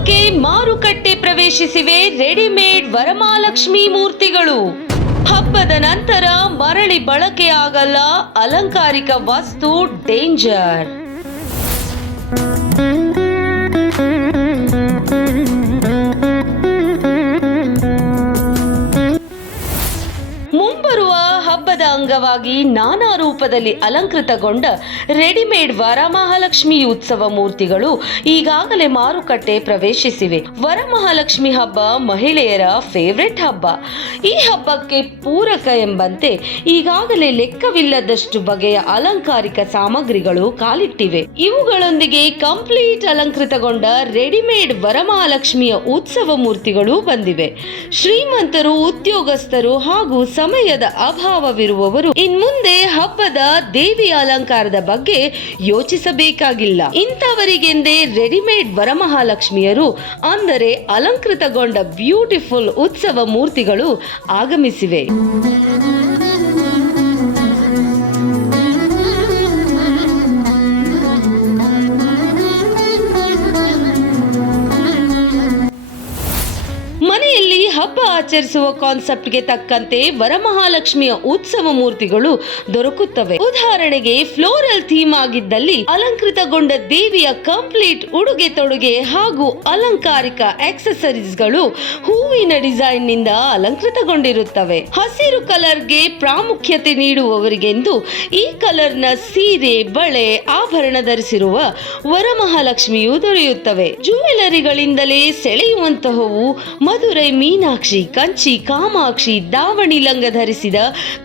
ಹಬ್ಬಕ್ಕೆ ಮಾರುಕಟ್ಟೆ ಪ್ರವೇಶಿಸಿವೆ ರೆಡಿಮೇಡ್ ವರಮಹಾಲಕ್ಷ್ಮಿ ಮೂರ್ತಿಗಳು. ಹಬ್ಬದ ನಂತರ ಮರಳಿ ಬಳಕೆಯಾಗಲ್ಲ ಅಲಂಕಾರಿಕ ವಸ್ತು ಡೇಂಜರ್. ಮುಂಬರುವ ಹಬ್ಬದ ಅಂಗವಾಗಿ ನಾನಾ ರೂಪದಲ್ಲಿ ಅಲಂಕೃತಗೊಂಡ ರೆಡಿಮೇಡ್ ವರಮಹಾಲಕ್ಷ್ಮಿ ಉತ್ಸವ ಮೂರ್ತಿಗಳು ಈಗಾಗಲೇ ಮಾರುಕಟ್ಟೆ ಪ್ರವೇಶಿಸಿವೆ. ವರಮಹಾಲಕ್ಷ್ಮಿ ಹಬ್ಬ ಮಹಿಳೆಯರ ಫೇವರೆಟ್ ಹಬ್ಬ. ಈ ಹಬ್ಬಕ್ಕೆ ಪೂರಕ ಎಂಬಂತೆ ಈಗಾಗಲೇ ಲೆಕ್ಕವಿಲ್ಲದಷ್ಟು ಬಗೆಯ ಅಲಂಕಾರಿಕ ಸಾಮಗ್ರಿಗಳು ಕಾಲಿಟ್ಟಿವೆ. ಇವುಗಳೊಂದಿಗೆ ಕಂಪ್ಲೀಟ್ ಅಲಂಕೃತಗೊಂಡ ರೆಡಿಮೇಡ್ ವರಮಹಾಲಕ್ಷ್ಮಿಯ ಉತ್ಸವ ಮೂರ್ತಿಗಳು ಬಂದಿವೆ. ಶ್ರೀಮಂತರು, ಉದ್ಯೋಗಸ್ಥರು ಹಾಗೂ ಸಮಯದ ಅಭಾವವಿರುವವರು ಇನ್ಮುಂದೆ ಹಬ್ಬದ ದೇವಿಯ ಅಲಂಕಾರದ ಬಗ್ಗೆ ಯೋಚಿಸಬೇಕಾಗಿಲ್ಲ. ಇಂಥವರಿಗೆಂದೇ ರೆಡಿಮೇಡ್ ವರಮಹಾಲಕ್ಷ್ಮಿಯರು ಅಂದರೆ ಅಲಂಕೃತಗೊಂಡ ಬ್ಯೂಟಿಫುಲ್ ಉತ್ಸವ ಮೂರ್ತಿಗಳು ಆಗಮಿಸಿವೆ. ಮನೆಯಲ್ಲಿ ಹಬ್ಬ ಆಚರಿಸುವ ಕಾನ್ಸೆಪ್ಟ್ಗೆ ತಕ್ಕಂತೆ ವರಮಹಾಲಕ್ಷ್ಮಿಯ ಉತ್ಸವ ಮೂರ್ತಿಗಳು ದೊರಕುತ್ತವೆ. ಉದಾಹರಣೆಗೆ ಫ್ಲೋರಲ್ ಥೀಮ್ ಆಗಿದ್ದಲ್ಲಿ ಅಲಂಕೃತಗೊಂಡ ದೇವಿಯ ಕಂಪ್ಲೀಟ್ ಉಡುಗೆ ತೊಡುಗೆ ಹಾಗೂ ಅಲಂಕಾರಿಕ ಆಕ್ಸೆಸರೀಸ್ಗಳು ಹೂವಿನ ಡಿಸೈನ್ ನಿಂದ ಅಲಂಕೃತಗೊಂಡಿರುತ್ತವೆ. ಹಸಿರು ಕಲರ್ಗೆ ಪ್ರಾಮುಖ್ಯತೆ ನೀಡುವವರಿಗೆಂದು ಈ ಕಲರ್ನ ಸೀರೆ, ಬಳೆ, ಆಭರಣ ಧರಿಸಿರುವ ವರಮಹಾಲಕ್ಷ್ಮಿಯು ದೊರೆಯುತ್ತವೆ. ಜ್ಯುವೆಲರಿಗಳಿಂದಲೇ ಸೆಳೆಯುವಂತಹವು ಮಧುರೈ ಮೀನಾಕ್ಷಿ, ಕಂಚಿ ಕಾಮಾಕ್ಷಿ, ದಾವಣಿ ಲಂಗ ಧರಿಸಿದ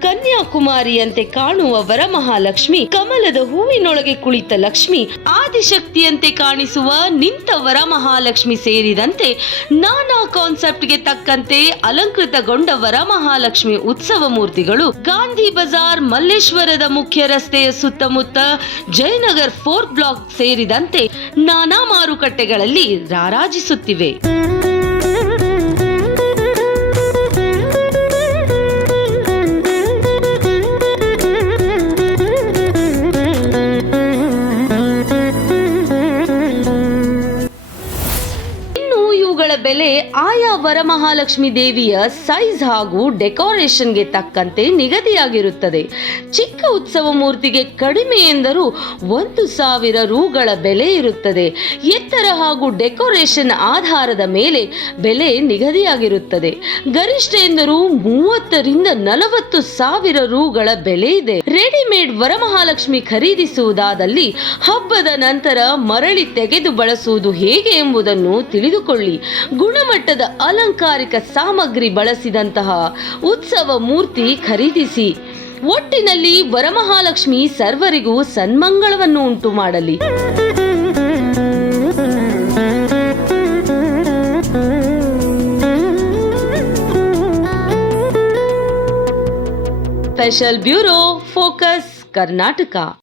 ಕನ್ಯಾಕುಮಾರಿಯಂತೆ ಕಾಣುವ ವರಮಹಾಲಕ್ಷ್ಮಿ, ಕಮಲದ ಹೂವಿನೊಳಗೆ ಕುಳಿತ ಲಕ್ಷ್ಮಿ, ಆದಿಶಕ್ತಿಯಂತೆ ಕಾಣಿಸುವ ನಿಂತ ವರಮಹಾಲಕ್ಷ್ಮಿ ಸೇರಿದಂತೆ ನಾನಾ ಕಾನ್ಸೆಪ್ಟ್ಗೆ ತಕ್ಕಂತೆ ಅಲಂಕೃತಗೊಂಡ ವರಮಹಾಲಕ್ಷ್ಮಿ ಉತ್ಸವ ಮೂರ್ತಿಗಳು ಗಾಂಧಿ ಬಜಾರ್, ಮಲ್ಲೇಶ್ವರದ ಮುಖ್ಯ ರಸ್ತೆಯ ಸುತ್ತಮುತ್ತ, ಜಯನಗರ್ 4th ಬ್ಲಾಕ್ ಸೇರಿದಂತೆ ನಾನಾ ಮಾರುಕಟ್ಟೆಗಳಲ್ಲಿ ರಾರಾಜಿಸುತ್ತಿವೆ. ಬೆಲೆ ಆಯಾ ವರಮಹಾಲಕ್ಷ್ಮಿ ದೇವಿಯ ಸೈಜ್ ಹಾಗೂ ಡೆಕೋರೇಷನ್ಗೆ ತಕ್ಕಂತೆ ನಿಗದಿಯಾಗಿರುತ್ತದೆ. ಚಿಕ್ಕ ಉತ್ಸವ ಮೂರ್ತಿಗೆ ಕಡಿಮೆ ಎಂದರೂ 1,000 ರೂಗಳ ಬೆಲೆ ಇರುತ್ತದೆ. ಎತ್ತರ ಹಾಗೂ ಡೆಕೋರೇಷನ್ ಆಧಾರದ ಮೇಲೆ ಬೆಲೆ ನಿಗದಿಯಾಗಿರುತ್ತದೆ. ಗರಿಷ್ಠ ಎಂದರೂ 30,000 ರಿಂದ 40,000 ರೂಗಳ ಬೆಲೆ ಇದೆ. ರೆಡಿಮೇಡ್ ವರಮಹಾಲಕ್ಷ್ಮಿ ಖರೀದಿಸುವುದಾದಲ್ಲಿ ಹಬ್ಬದ ನಂತರ ಮರಳಿ ತೆಗೆದು ಬಳಸುವುದು ಹೇಗೆ ಎಂಬುದನ್ನು ತಿಳಿದುಕೊಳ್ಳಿ. ಗುಣಮಟ್ಟದ ಅಲಂಕಾರಿಕ ಸಾಮಗ್ರಿ ಬಳಸಿದಂತಹ ಉತ್ಸವ ಮೂರ್ತಿ ಖರೀದಿಸಿ. ಒಟ್ಟಿನಲ್ಲಿ ವರಮಹಾಲಕ್ಷ್ಮಿ ಸರ್ವರಿಗೂ ಸನ್ಮಂಗಳವನ್ನು ಉಂಟು ಮಾಡಲಿ. Special bureau, focus, Karnataka.